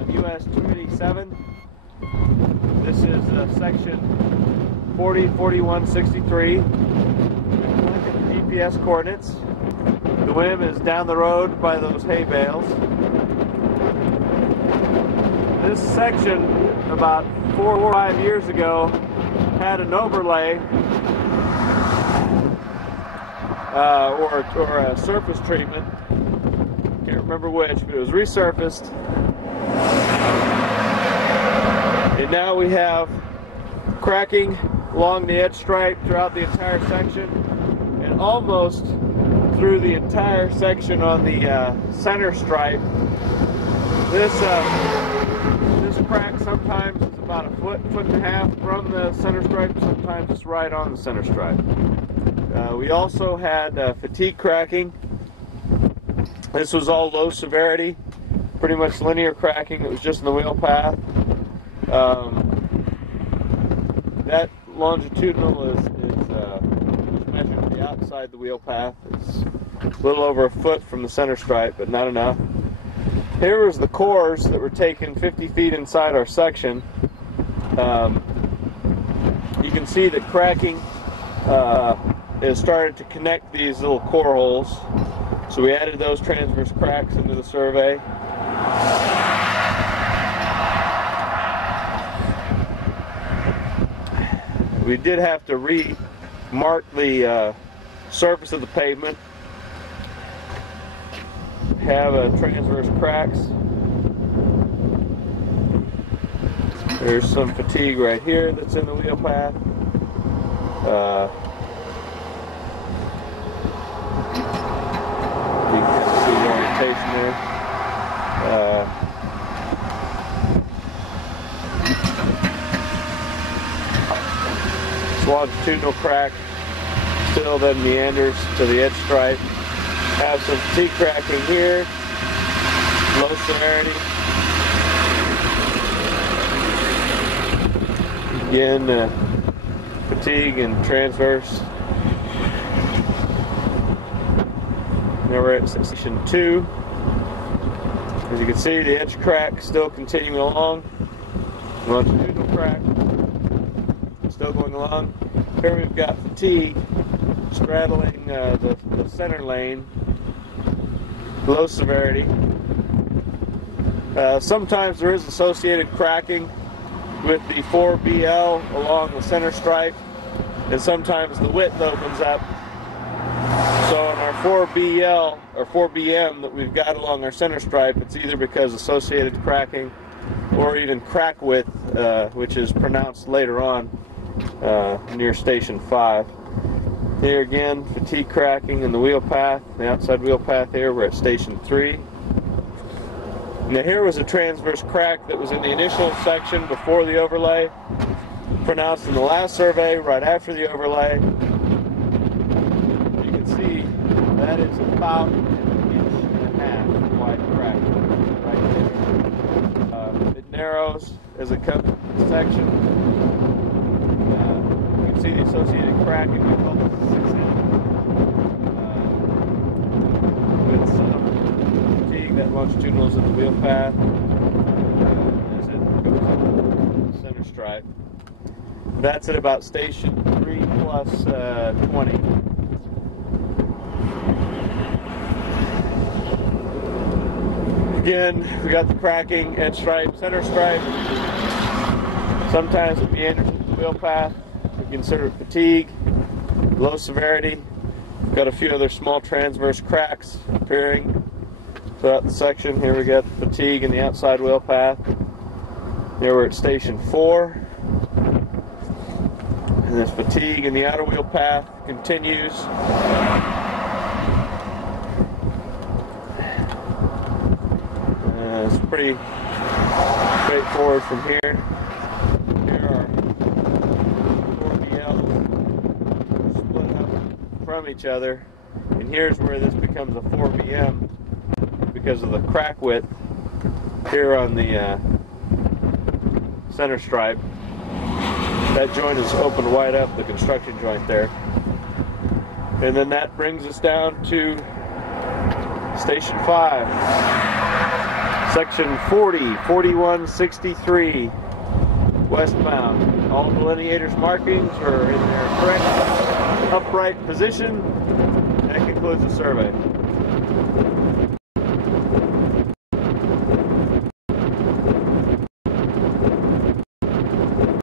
on US 287. This is section 404163. Look at the GPS coordinates. The WIM is down the road by those hay bales. This section, about 4 or 5 years ago, had an overlay or a surface treatment. Can't remember which, but it was resurfaced. And now we have cracking along the edge stripe throughout the entire section, and almost through the entire section on the center stripe. This crack sometimes is about a foot and a half from the center stripe, sometimes it's right on the center stripe. We also had fatigue cracking. This was all low severity, pretty much linear cracking. It was just in the wheel path. That longitudinal is measured to the outside the wheel path. It's a little over a foot from the center stripe, but not enough. Here was the cores that were taken 50 feet inside our section. You can see that cracking has started to connect these little core holes. So we added those transverse cracks into the survey. We did have to re-mark the surface of the pavement, have transverse cracks. There's some fatigue right here that's in the wheel path. You can see the orientation there. Longitudinal crack still then meanders to the edge stripe. Have some fatigue cracking here, low severity. Again, fatigue and transverse. Now we're at section 2. As you can see, the edge crack still continuing along. Longitudinal crack still going along. Here we've got fatigue straddling the center lane, low severity. Sometimes there is associated cracking with the 4BL along the center stripe, and sometimes the width opens up. So on our 4BL or 4BM that we've got along our center stripe, it's either because associated cracking or even crack width, which is pronounced later on near station 5. Here again, fatigue cracking in the wheel path, the outside wheel path here. We're at station 3. Now here was a transverse crack that was in the initial section before the overlay, pronounced in the last survey right after the overlay. You can see that is about 1.5 inches wide crack right there. It narrows as it comes to the section. You can see the associated cracking. We call it 6 inch. With some fatigue, that longitudinal is in the wheel path as it goes up the center stripe. That's at about station 3 plus 20. Again, we got the cracking, edge stripe, center stripe. Sometimes it meanders into the wheel path. We consider it fatigue, low severity. We've got a few other small transverse cracks appearing throughout the section. Here we got fatigue in the outside wheel path. Here we're at station 4. And this fatigue in the outer wheel path continues. It's pretty straightforward from here. Here are 4BLs split up from each other. And here's where this becomes a 4BM because of the crack width here on the center stripe. That joint is opened wide up, the construction joint there. And then that brings us down to station 5. Section 40, 4163 westbound. All delineators markings are in their correct upright position. That concludes the survey.